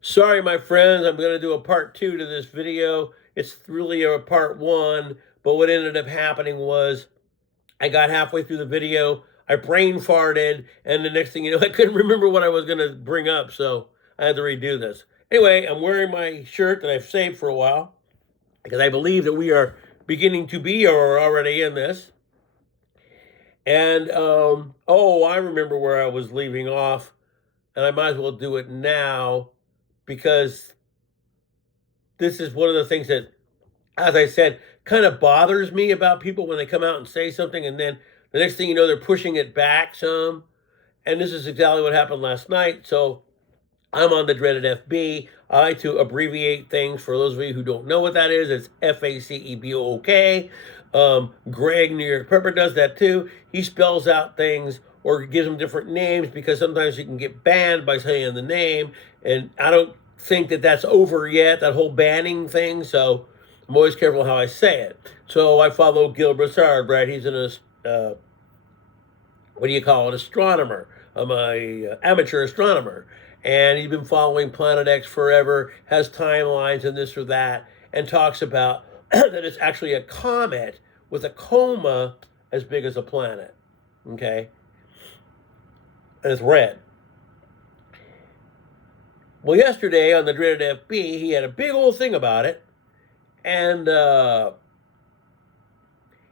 Sorry, my friends, I'm going to do a part two to this video. It's really a part one, but what ended up happening was I got halfway through the video, I brain farted, and the next thing you know, I couldn't remember what I was going to bring up, so I had to redo this. Anyway, I'm wearing my shirt that I've saved for a while because I believe that we are beginning to be or already in this. And I remember where I was leaving off, and I might as well do it now because this is one of the things that, as I said, kind of bothers me about people when they come out and say something and then the next thing you know, they're pushing it back some. And this is exactly what happened last night. So I'm on the dreaded FB. I like to abbreviate things for those of you who don't know what that is. It's FACEBOOK. Greg New York Pepper does that too. He spells out things or gives them different names because sometimes you can get banned by saying the name. And I don't think that that's over yet, that whole banning thing. So I'm always careful how I say it. So I follow Gil Broussard, right? He's an what do you call it, astronomer. I'm a amateur astronomer, and he's been following Planet X forever, has timelines and this or that, and talks about that it's actually a comet with a coma as big as a planet. Okay, and it's red. Well, yesterday on the dreaded FB, he had a big old thing about it, and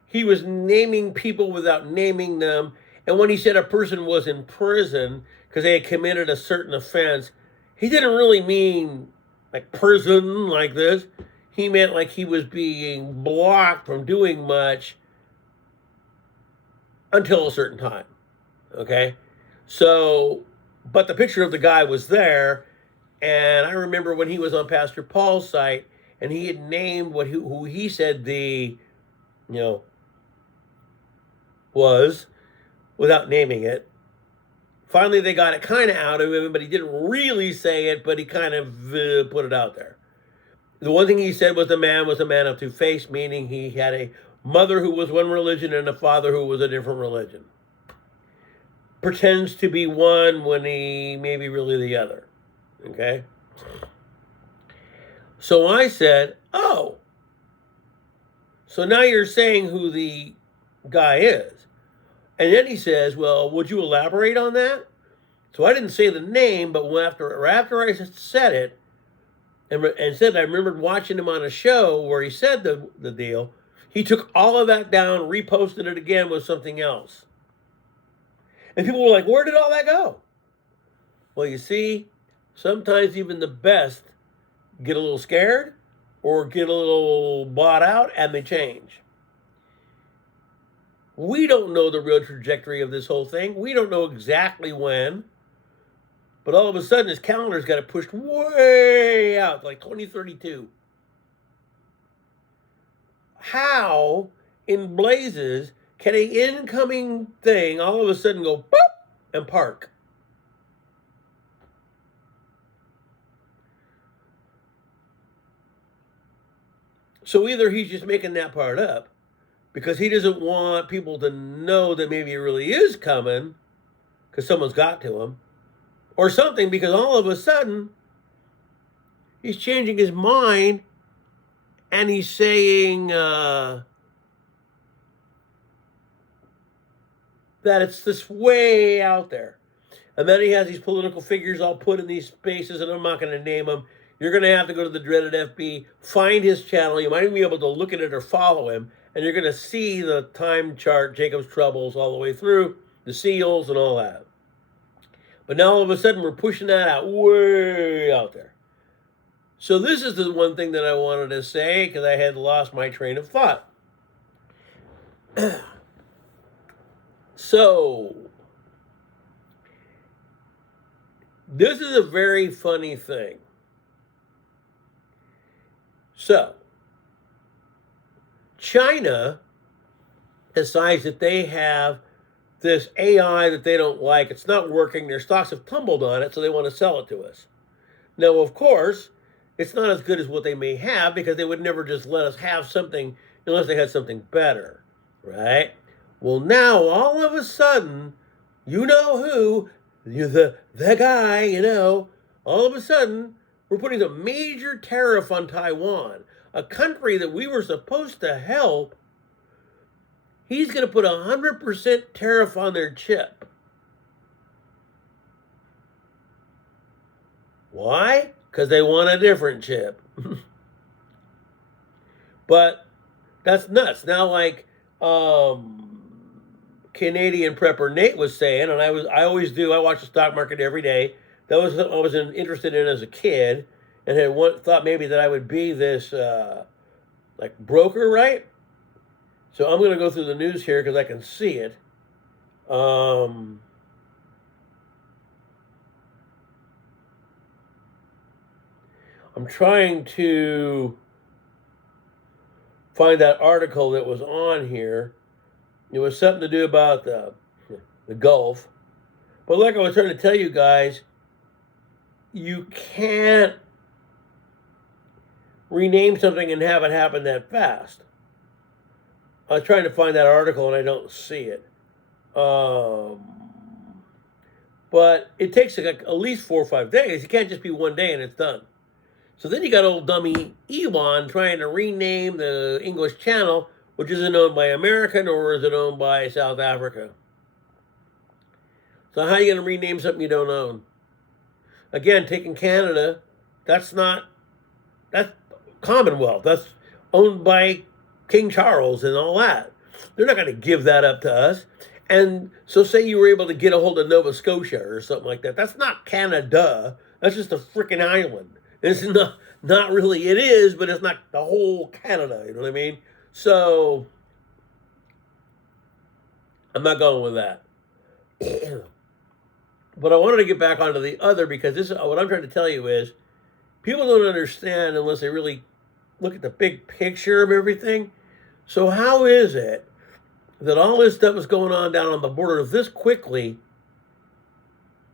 he was naming people without naming them. And when he said a person was in prison because they had committed a certain offense, he didn't really mean like prison like this. He meant like he was being blocked from doing much until a certain time. Okay? So, but the picture of the guy was there. And I remember when he was on Pastor Paul's site and he had named who he said was without naming it. Finally, they got it kind of out of him, but he didn't really say it, but he kind of put it out there. The one thing he said was the man of two faiths, meaning he had a mother who was one religion and a father who was a different religion. Pretends to be one when he may be really the other. Okay? So I said, oh, so now you're saying who the guy is. And then he says, well, would you elaborate on that? So I didn't say the name, but after I said it, and said I remembered watching him on a show where he said the deal, he took all of that down, reposted it again with something else. And people were like, where did all that go? Well, you see, sometimes even the best get a little scared or get a little bought out and they change. We don't know the real trajectory of this whole thing. We don't know exactly when. But all of a sudden, his calendar's got it pushed way out, like 2032. How in blazes can an incoming thing all of a sudden go boop and park? So either he's just making that part up because he doesn't want people to know that maybe it really is coming because someone's got to him, or something, because all of a sudden he's changing his mind and he's saying that it's this way out there. And then he has these political figures all put in these spaces, and I'm not going to name them. You're going to have to go to the dreaded FB, find his channel. You might even be able to look at it or follow him, and you're going to see the time chart, Jacob's Troubles, all the way through, the seals and all that. But now all of a sudden we're pushing that out way out there. So this is the one thing that I wanted to say because I had lost my train of thought. So this is a very funny thing. So China decides that they have this AI that they don't like. It's not working. Their stocks have tumbled on it, so they want to sell it to us. Now, of course, it's not as good as what they may have because they would never just let us have something unless they had something better, right? Well, now, all of a sudden, you know who, the guy, all of a sudden We're putting a major tariff on Taiwan, a country that we were supposed to help. He's going to put 100% tariff on their chip. Why? Because they want a different chip. But that's nuts. Now, like Canadian prepper Nate was saying, and I always do. I watch the stock market every day. That was something I was interested in as a kid, and had thought maybe that I would be this like broker, right? So I'm going to go through the news here because I can see it. I'm trying to find that article that was on here. It was something to do about the Gulf. But like I was trying to tell you guys, you can't rename something and have it happen that fast. I was trying to find that article and I don't see it. But it takes like at least 4 or 5 days. It can't just be one day and it's done. So then you got old dummy Elon trying to rename the English Channel, which isn't owned by America, nor is it owned by South Africa. So how are you going to rename something you don't own? Again, taking Canada, that's Commonwealth. That's owned by King Charles and all that. They're not going to give that up to us. And so say you were able to get a hold of Nova Scotia or something like that. That's not Canada. That's just a freaking island. It's not really, it is, but it's not the whole Canada. You know what I mean? So I'm not going with that. But I wanted to get back onto the other because this, what I'm trying to tell you is people don't understand unless they really look at the big picture of everything. So how is it that all this stuff is going on down on the border this quickly?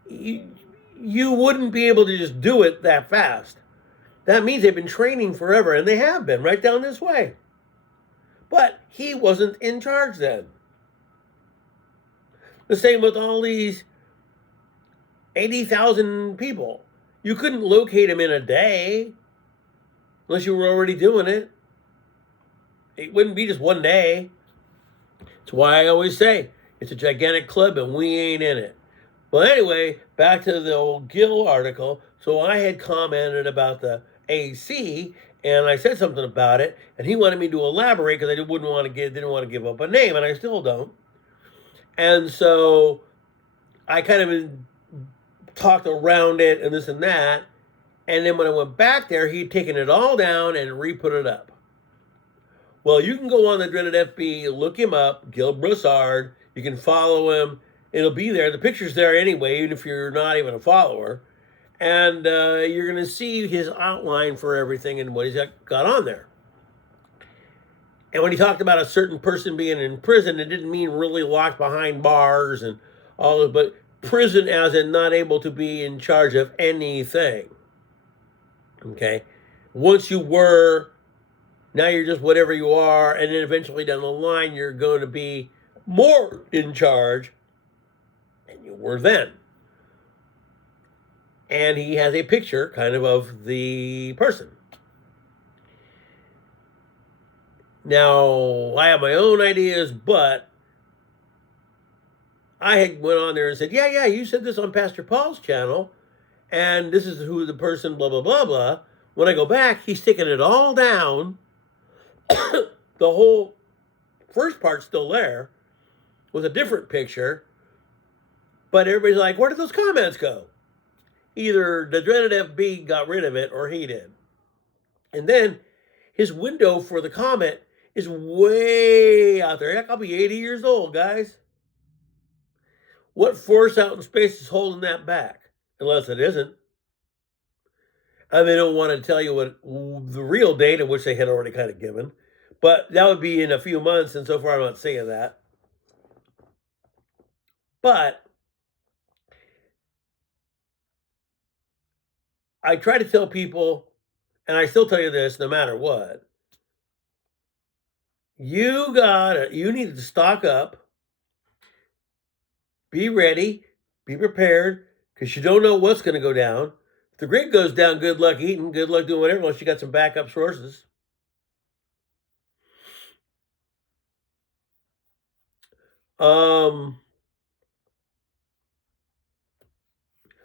You wouldn't be able to just do it that fast. That means they've been training forever, and they have been right down this way. But he wasn't in charge then. The same with all these 80,000 people. You couldn't locate them in a day unless you were already doing it. It wouldn't be just one day. That's why I always say it's a gigantic club and we ain't in it. Well, anyway, back to the old Gill article. So I had commented about the AC, and I said something about it, and he wanted me to elaborate because I didn't want to give up a name, and I still don't. And so I kind of talked around it and this and that. And then when I went back there, he'd taken it all down and re-put it up. Well, you can go on the Dreaded FB, look him up, Gil Broussard. You can follow him. It'll be there. The picture's there anyway, even if you're not even a follower. And you're going to see his outline for everything and what he's got on there. And when he talked about a certain person being in prison, it didn't mean really locked behind bars and all of, but prison as in not able to be in charge of anything. Okay? Once you were, now you're just whatever you are, and then eventually down the line, you're going to be more in charge than you were then. And he has a picture kind of the person. Now, I have my own ideas, but I had went on there and said, yeah, you said this on Pastor Paul's channel, and this is who the person, blah, blah, blah, blah. When I go back, he's taking it all down. The whole first part's still there with a different picture, but everybody's like, where did those comments go? Either the Dreaded FB got rid of it or he did. And then his window for the comment is way out there. Heck, I'll be 80 years old, guys. What force out in space is holding that back? Unless it isn't. And they don't want to tell you what the real date, which they had already kind of given. But that would be in a few months, and so far I'm not saying that. But I try to tell people, and I still tell you this no matter what, you need to stock up, be ready, be prepared, because you don't know what's going to go down. the grid goes down, good luck eating, good luck doing whatever, unless you got some backup sources.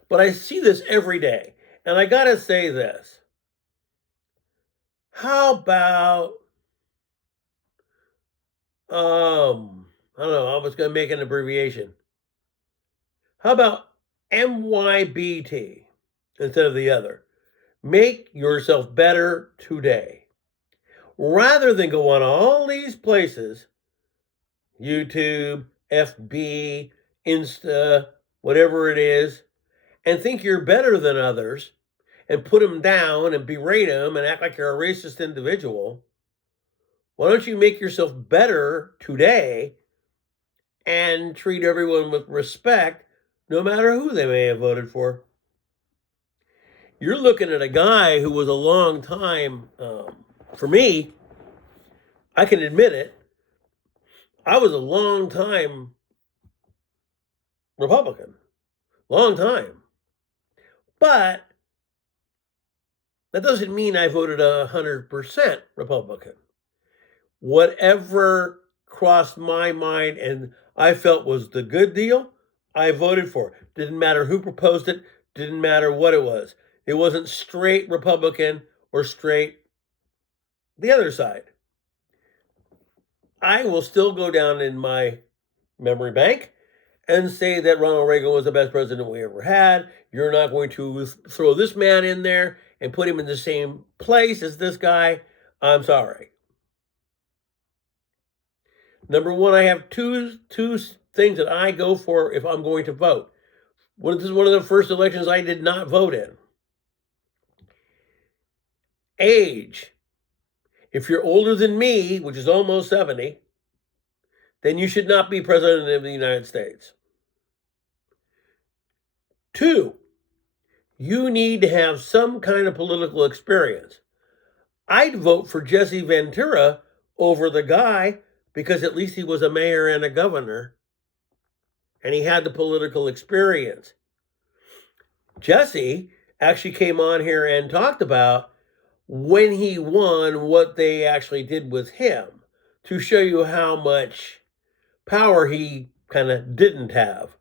But I see this every day. And I got to say this. How about, I don't know, I was going to make an abbreviation. How about MYBT instead of the other? Make yourself better today. Rather than go on all these places, YouTube, FB, Insta, whatever it is, and think you're better than others and put them down and berate them and act like you're a racist individual, why don't you make yourself better today and treat everyone with respect, no matter who they may have voted for? You're looking at a guy who was a long time, for me, I can admit it, I was a long time Republican. Long time. But that doesn't mean I voted 100% Republican. Whatever crossed my mind and I felt was the good deal, I voted for. Didn't matter who proposed it, didn't matter what it was. It wasn't straight Republican or straight the other side. I will still go down in my memory bank and say that Ronald Reagan was the best president we ever had. You're not going to throw this man in there and put him in the same place as this guy. I'm sorry. Number one, I have two things that I go for if I'm going to vote. This is one of the first elections I did not vote in. Age. If you're older than me, which is almost 70, then you should not be president of the United States. 2, you need to have some kind of political experience. I'd vote for Jesse Ventura over the guy because at least he was a mayor and a governor, and he had the political experience. Jesse actually came on here and talked about when he won, what they actually did with him to show you how much power he kind of didn't have.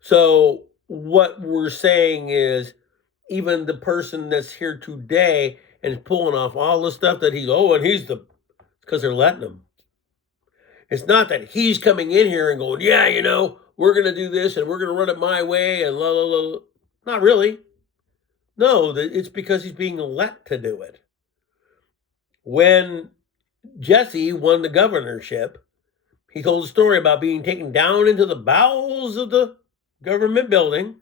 So what we're saying is even the person that's here today and is pulling off all the stuff that because they're letting him. It's not that he's coming in here and going, yeah, we're going to do this and we're going to run it my way and la, la, la. Not really. No, it's because he's being let to do it. When Jesse won the governorship, he told a story about being taken down into the bowels of the government building.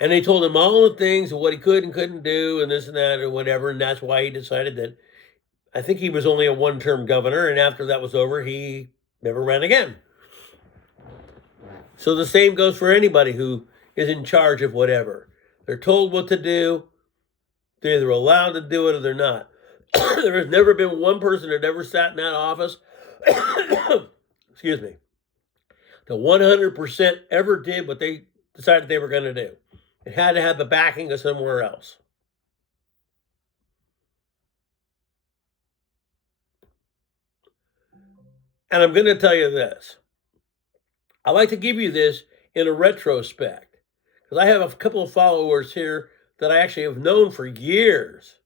And they told him all the things of what he could and couldn't do and this and that or whatever. And that's why he decided that, I think he was only a one-term governor. And after that was over, he never ran again. So the same goes for anybody who is in charge of whatever. They're told what to do. They're either allowed to do it or they're not. There has never been one person that ever sat in that office, excuse me, that 100% ever did what they decided they were going to do. It had to have the backing of somewhere else. And I'm going to tell you this. I like to give you this in a retrospect, because I have a couple of followers here that I actually have known for years.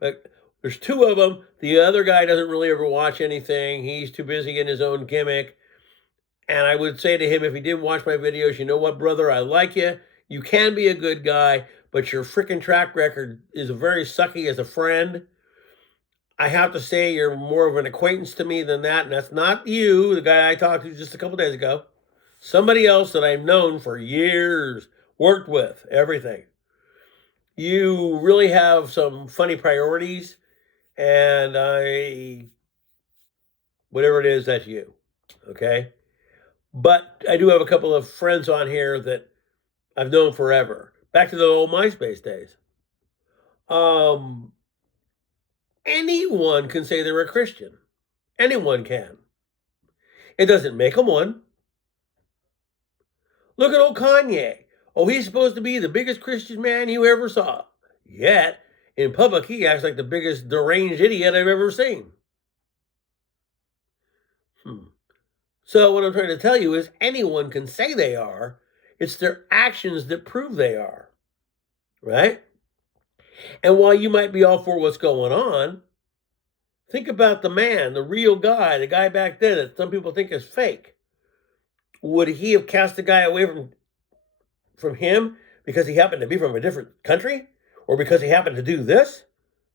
But there's 2 of them. The other guy doesn't really ever watch anything. He's too busy in his own gimmick. And I would say to him, if he didn't watch my videos, you know what, brother, I like you. You can be a good guy, but your freaking track record is very sucky as a friend. I have to say you're more of an acquaintance to me than that. And that's not you, the guy I talked to just a couple days ago. Somebody else that I've known for years, worked with, everything. You really have some funny priorities. And whatever it is, that's you. Okay? But I do have a couple of friends on here that I've known forever. Back to the old MySpace days. Anyone can say they're a Christian. Anyone can. It doesn't make them one. Look at old Kanye. Oh, he's supposed to be the biggest Christian man you ever saw. Yet, in public, he acts like the biggest deranged idiot I've ever seen. So what I'm trying to tell you is anyone can say they are. It's their actions that prove they are. Right? And while you might be all for what's going on, think about the man, the real guy, the guy back then that some people think is fake. Would he have cast the guy away from him because he happened to be from a different country? Or because he happened to do this?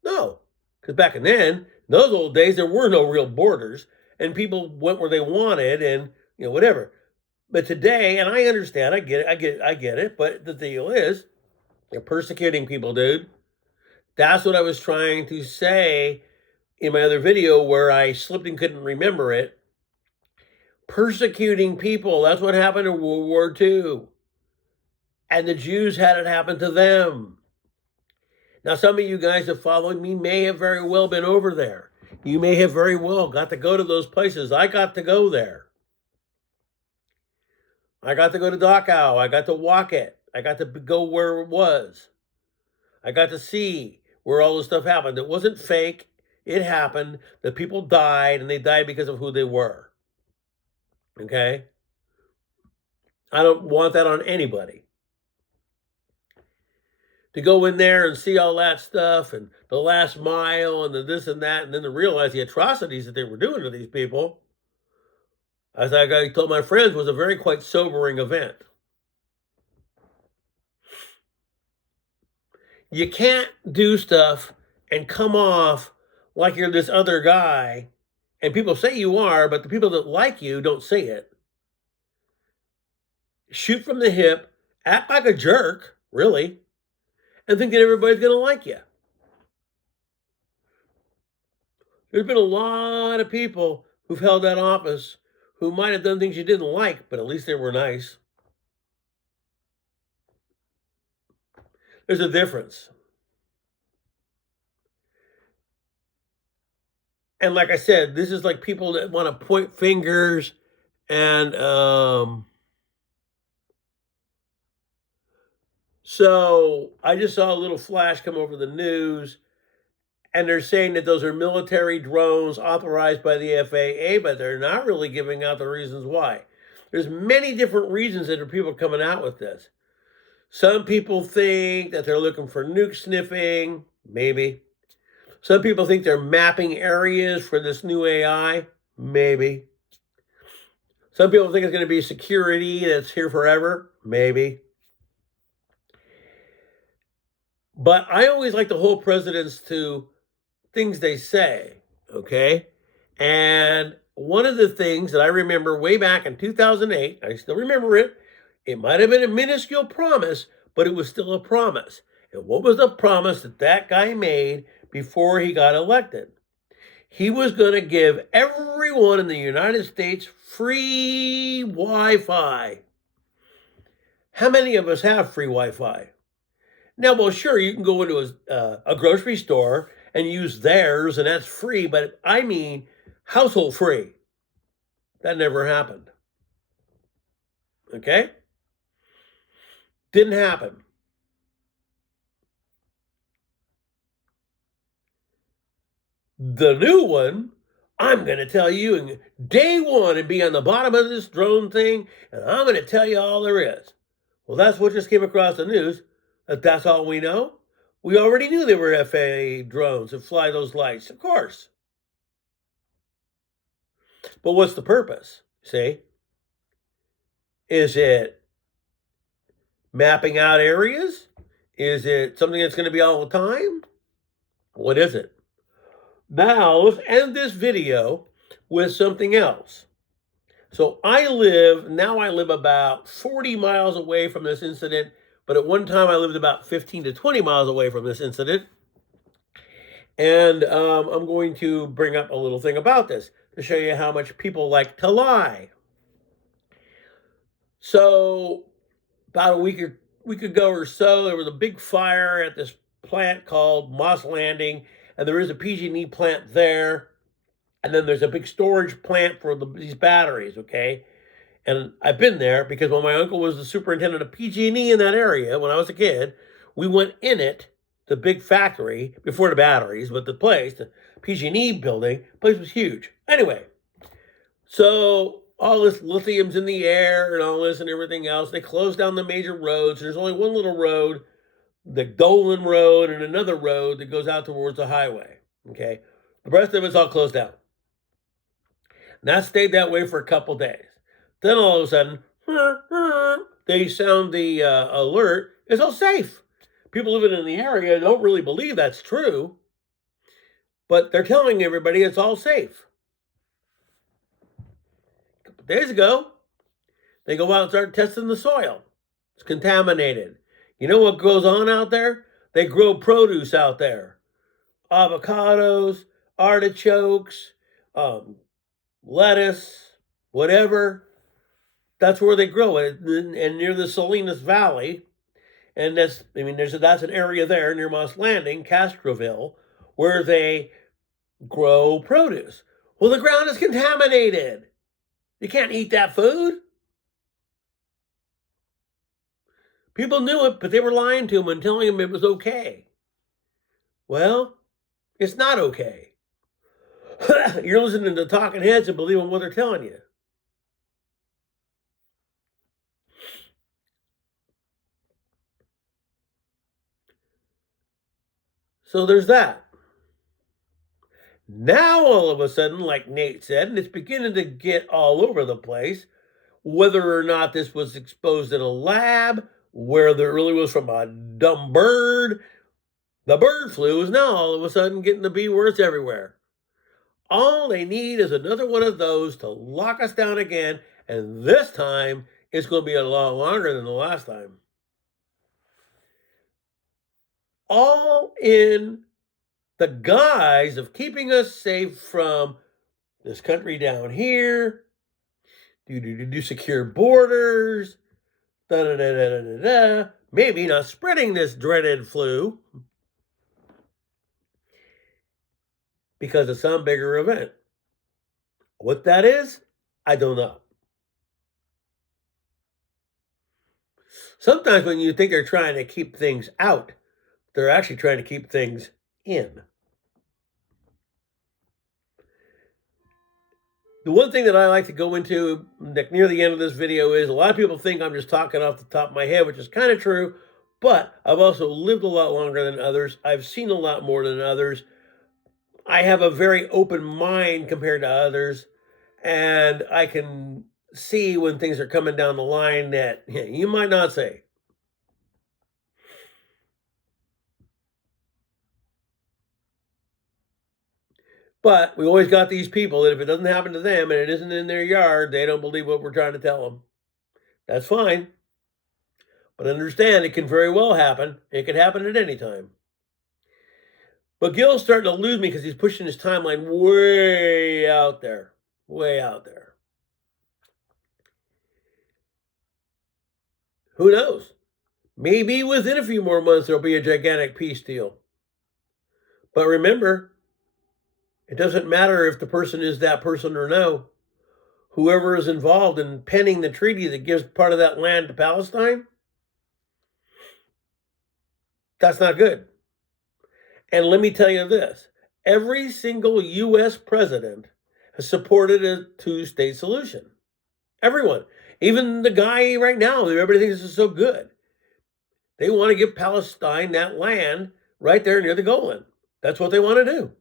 No. Because back in those old days, there were no real borders, and people went where they wanted and, whatever. But today, and I understand, I get it, but the deal is, you're persecuting people, dude. That's what I was trying to say in my other video where I slipped and couldn't remember it. Persecuting people, that's what happened in World War II. And the Jews had it happen to them. Now, some of you guys that following me may have very well been over there. You may have very well got to go to those places. I got to go there. I got to go to Dachau. I got to walk it. I got to go where it was. I got to see where all this stuff happened. It wasn't fake. It happened. The people died, and they died because of who they were. Okay? I don't want that on anybody. To go in there and see all that stuff and the last mile and the this and that, and then to realize the atrocities that they were doing to these people, as I told my friends, was a very quite sobering event. You can't do stuff and come off like you're this other guy, and people say you are, but the people that like you don't say it. Shoot from the hip, act like a jerk, really, and think that everybody's going to like you. There's been a lot of people who've held that office who might have done things you didn't like, but at least they were nice. There's a difference. And like I said, this is like people that want to point fingers and so I just saw a little flash come over the news, and they're saying that those are military drones authorized by the FAA, but they're not really giving out the reasons why. There's many different reasons that are people coming out with this. Some people think that they're looking for nuke sniffing, maybe. Some people think they're mapping areas for this new AI, maybe. Some people think it's going to be security that's here forever, maybe. But I always like to hold presidents to things they say, okay? And one of the things that I remember way back in 2008, I still remember it, it might have been a minuscule promise, but it was still a promise. And what was the promise that guy made before he got elected? He was going to give everyone in the United States free Wi-Fi. How many of us have free Wi-Fi? Now, well, sure, you can go into a grocery store and use theirs, and that's free, but I mean household free. That never happened. Okay? Didn't happen. The new one, I'm going to tell you in day one and be on the bottom of this drone thing, and I'm going to tell you all there is. Well, that's what just came across the news. That's all we know. We already knew they were FAA drones that fly those lights, of course. But what's the purpose? See? Is it mapping out areas? Is it something that's going to be all the time? What is it? Now, let's end this video with something else. So I live about 40 miles away from this incident, but at one time I lived about 15 to 20 miles away from this incident. And I'm going to bring up a little thing about this to show you how much people like to lie. So about a week ago or so, there was a big fire at this plant called Moss Landing, and there is a PG&E plant there. And then there's a big storage plant for these batteries, okay? And I've been there because when my uncle was the superintendent of PG&E in that area when I was a kid, we went in it, the big factory, before the batteries, but the place, the PG&E building, place was huge. Anyway, so all this lithium's in the air and all this and everything else. They closed down the major roads. There's only one little road, the Dolan Road, and another road that goes out towards the highway. Okay. The rest of it's all closed down. And that stayed that way for a couple days. Then all of a sudden, they sound the alert. It's all safe. People living in the area don't really believe that's true, but they're telling everybody it's all safe. A couple days ago, they go out and start testing the soil. It's contaminated. You know what goes on out there? They grow produce out there. Avocados, artichokes, lettuce, whatever. That's where they grow it, and near the Salinas Valley. And that's an area there near Moss Landing, Castroville, where they grow produce. Well, the ground is contaminated. You can't eat that food. People knew it, but they were lying to them and telling them it was okay. Well, it's not okay. You're listening to talking heads and believing what they're telling you. So there's that. Now, all of a sudden, like Nate said, and it's beginning to get all over the place, whether or not this was exposed in a lab, whether it really was from a dumb bird, the bird flu is now all of a sudden getting to be where it's everywhere. All they need is another one of those to lock us down again, and this time it's going to be a lot longer than the last time. All in the guise of keeping us safe from this country down here, do secure borders, maybe not spreading this dreaded flu because of some bigger event. What that is, I don't know. Sometimes when you think they're trying to keep things out, they're actually trying to keep things in. The one thing that I like to go into near the end of this video is a lot of people think I'm just talking off the top of my head, which is kind of true, but I've also lived a lot longer than others. I've seen a lot more than others. I have a very open mind compared to others, and I can see when things are coming down the line that you might not say. But we always got these people that if it doesn't happen to them and it isn't in their yard, they don't believe what we're trying to tell them. That's fine. But understand, it can very well happen. It could happen at any time. But Gil's starting to lose me because he's pushing his timeline way out there. Way out there. Who knows? Maybe within a few more months there'll be a gigantic peace deal. But remember, it doesn't matter if the person is that person or no. Whoever is involved in penning the treaty that gives part of that land to Palestine, that's not good. And let me tell you this, every single U.S. president has supported a two-state solution. Everyone. Even the guy right now, everybody thinks this is so good. They want to give Palestine that land right there near the Golan. That's what they want to do.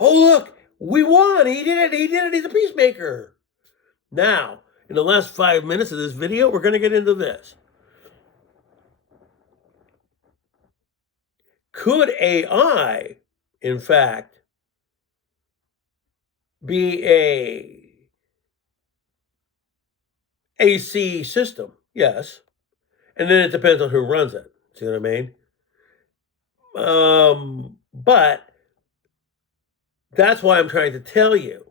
Oh, look, we won. He did it. He did it. He's a peacemaker. Now, in the last 5 minutes of this video, we're going to get into this. Could AI, in fact, be a AC system? Yes. And then it depends on who runs it. See what I mean? But that's why I'm trying to tell you.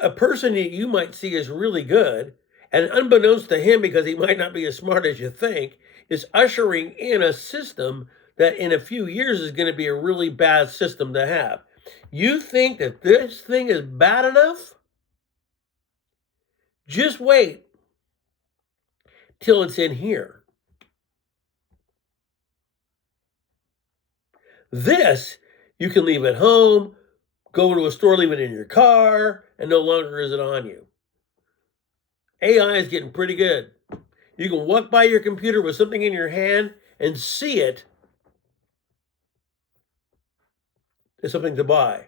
A person that you might see as really good, and unbeknownst to him, because he might not be as smart as you think, is ushering in a system that in a few years is going to be a really bad system to have. You think that this thing is bad enough? Just wait till it's in here. This, you can leave at home, go to a store, leave it in your car, and no longer is it on you. AI is getting pretty good. You can walk by your computer with something in your hand and see it as something to buy.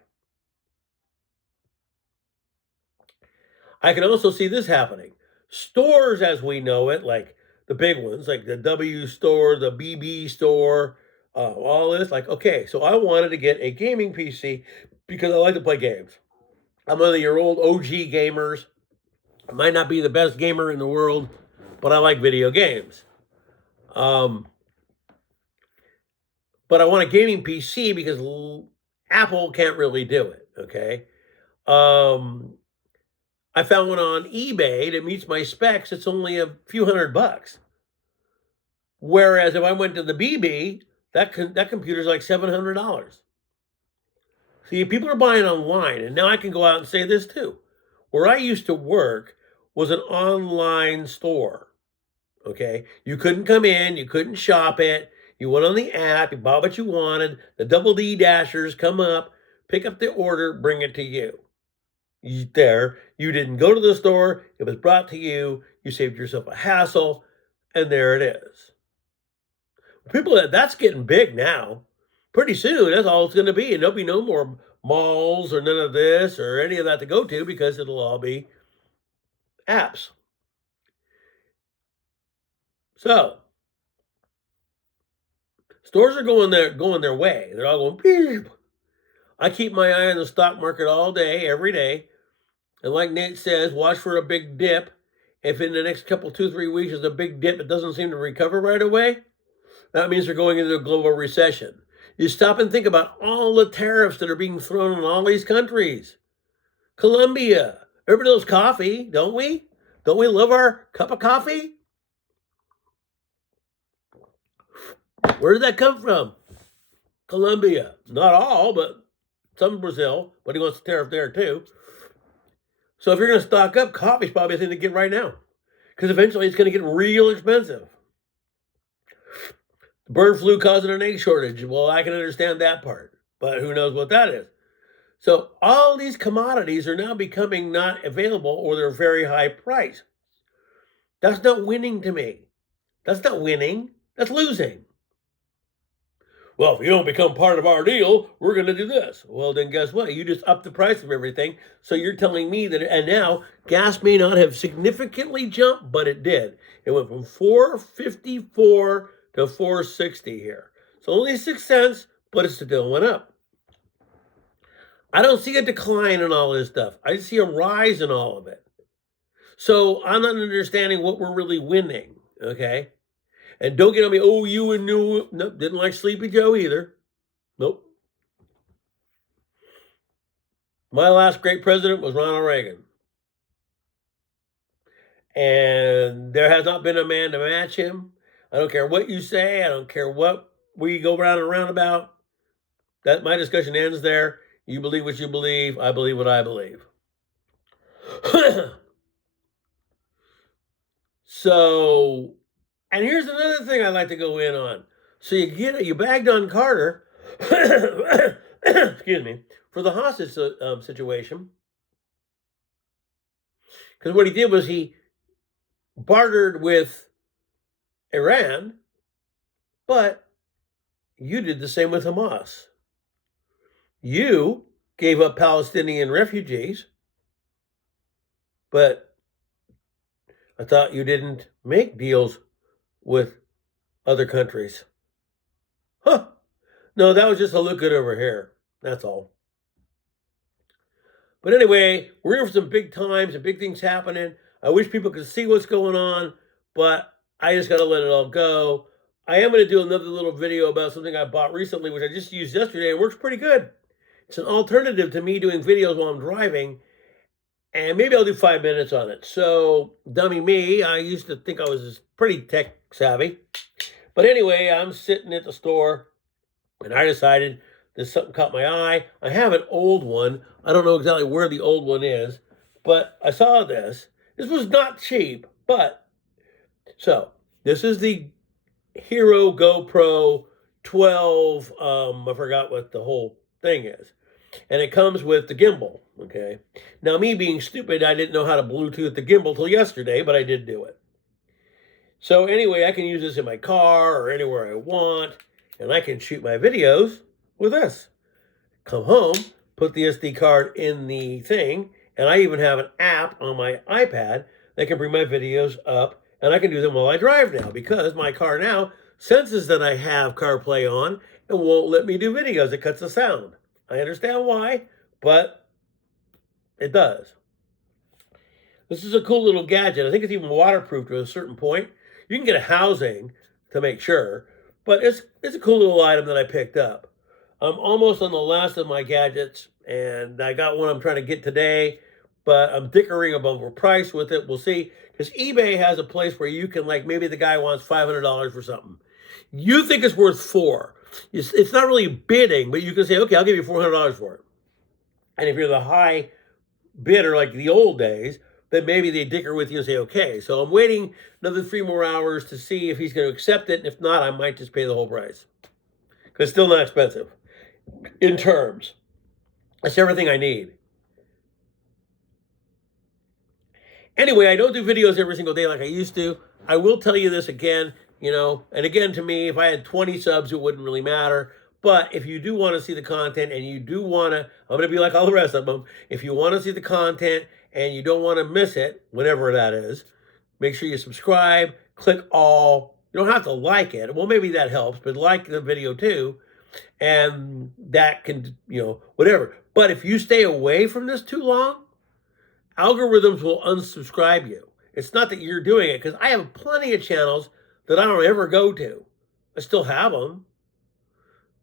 I can also see this happening. Stores as we know it, like the big ones, like the W store, the BB store, all this, like, okay, so I wanted to get a gaming PC because I like to play games. I'm one of your old OG gamers. I might not be the best gamer in the world, but I like video games. But I want a gaming PC because Apple can't really do it, okay? I found one on eBay that meets my specs. It's only a few $100. Whereas if I went to the BB, that computer's like $700. See, people are buying online, and now I can go out and say this too. Where I used to work was an online store. Okay, you couldn't come in, you couldn't shop it. You went on the app, you bought what you wanted. The double D dashers come up, pick up the order, bring it to you. You didn't go to the store, it was brought to you. You saved yourself a hassle, and there it is. That's getting big now. Pretty soon, that's all it's going to be, and there'll be no more malls or none of this or any of that to go to because it'll all be apps. So stores are going their way. They're all going beep. I keep my eye on the stock market all day, every day. And like Nate says, watch for a big dip. If in the next 2-3 weeks is a big dip, it doesn't seem to recover right away, that means they're going into a global recession. You stop and think about all the tariffs that are being thrown on all these countries. Colombia. Everybody loves coffee, don't we? Don't we love our cup of coffee? Where did that come from? Colombia. Not all, but some Brazil. But he wants a tariff there too. So if you're going to stock up, coffee's probably a thing to get right now. Because eventually it's going to get real expensive. Bird flu causing an egg shortage. Well, I can understand that part. But who knows what that is. So all these commodities are now becoming not available or they're very high price. That's not winning to me. That's not winning. That's losing. Well, if you don't become part of our deal, we're going to do this. Well, then guess what? You just upped the price of everything. So you're telling me that, and now gas may not have significantly jumped, but it did. It went from $4.54 to $4.60 here. So only 6 cents, but it still went up. I don't see a decline in all this stuff. I see a rise in all of it. So I'm not understanding what we're really winning, okay? And don't get on me, oh, you and you. Nope, didn't like Sleepy Joe either. Nope. My last great president was Ronald Reagan. And there has not been a man to match him. I don't care what you say. I don't care what we go round and round about. That my discussion ends there. You believe what you believe. I believe what I believe. So, and here's another thing I'd like to go in on. So you bagged on Carter, excuse me, for the hostage situation. Because what he did was he bartered with Iran, but you did the same with Hamas. You gave up Palestinian refugees, but I thought you didn't make deals with other countries. Huh. No, that was just a look good over here. That's all. But anyway, we're here for some big times and big things happening. I wish people could see what's going on, but I just got to let it all go. I am going to do another little video about something I bought recently, which I just used yesterday. It works pretty good. It's an alternative to me doing videos while I'm driving, and maybe I'll do 5 minutes on it. So, dummy me, I used to think I was pretty tech savvy. But anyway, I'm sitting at the store, and I decided something caught my eye. I have an old one. I don't know exactly where the old one is, but I saw this, This was not cheap, but so this is the Hero GoPro 12. I forgot what the whole thing is. And it comes with the gimbal, okay? Now, me being stupid, I didn't know how to Bluetooth the gimbal till yesterday, but I did do it. So anyway, I can use this in my car or anywhere I want, and I can shoot my videos with this. Come home, put the SD card in the thing, and I even have an app on my iPad that can bring my videos up, and I can do them while I drive now because my car now senses that I have CarPlay on and won't let me do videos. It cuts the sound. I understand why, but it does. This is a cool little gadget. I think it's even waterproof to a certain point. You can get a housing to make sure, but it's a cool little item that I picked up. I'm almost on the last of my gadgets, and I got one I'm trying to get today, but I'm dickering about the price with it. We'll see, because eBay has a place where you can, like, maybe the guy wants $500 for something. You think it's worth $400. It's not really bidding, but you can say, okay, I'll give you $400 for it. And if you're the high bidder, like the old days, then maybe they dicker with you and say, okay. So I'm waiting another 3 more hours to see if he's going to accept it. And if not, I might just pay the whole price. Because it's still not expensive in terms. That's everything I need. Anyway, I don't do videos every single day like I used to. I will tell you this again, and again, to me, if I had 20 subs, it wouldn't really matter. But if you do want to see the content and you do want to, I'm going to be like all the rest of them. If you want to see the content and you don't want to miss it, whenever that is, make sure you subscribe, click all. You don't have to like it. Well, maybe that helps, but like the video too. And that can, whatever. But if you stay away from this too long, algorithms will unsubscribe you. It's not that you're doing it, because I have plenty of channels that I don't ever go to. I still have them.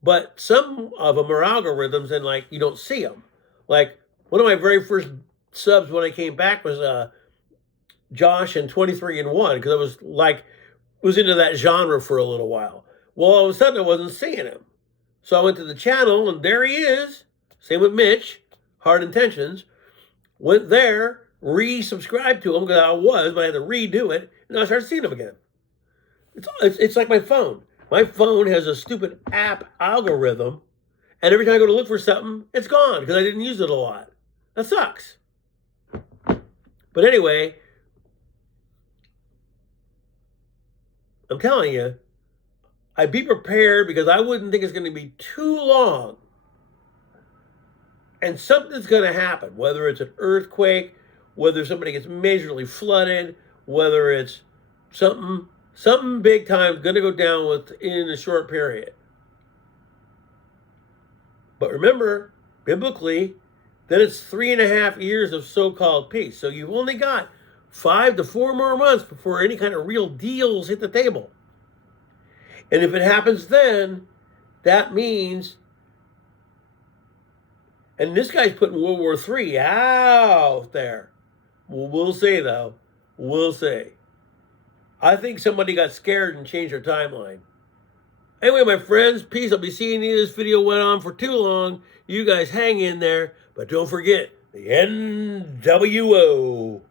But some of them are algorithms and, like, you don't see them. Like, one of my very first subs when I came back was Josh and 23andOne, because I was into that genre for a little while. Well, all of a sudden I wasn't seeing him. So I went to the channel, and there he is. Same with Mitch, Hard Intentions. Went there, resubscribed to him, because I was, but I had to redo it, and I started seeing him again. It's like my phone. My phone has a stupid app algorithm, and every time I go to look for something, it's gone because I didn't use it a lot. That sucks. But anyway, I'm telling you, I'd be prepared because I wouldn't think it's going to be too long. And something's going to happen, whether it's an earthquake, whether somebody gets majorly flooded, whether it's something big time going to go down within a short period. But remember, biblically, that it's 3.5 years of so-called peace. So you've only got 5 to 4 more months before any kind of real deals hit the table. And if it happens then, that means, and this guy's putting World War III out there. Well, we'll see, though. We'll see. I think somebody got scared and changed their timeline. Anyway, my friends, peace. I'll be seeing you. This video went on for too long. You guys hang in there. But don't forget, the NWO.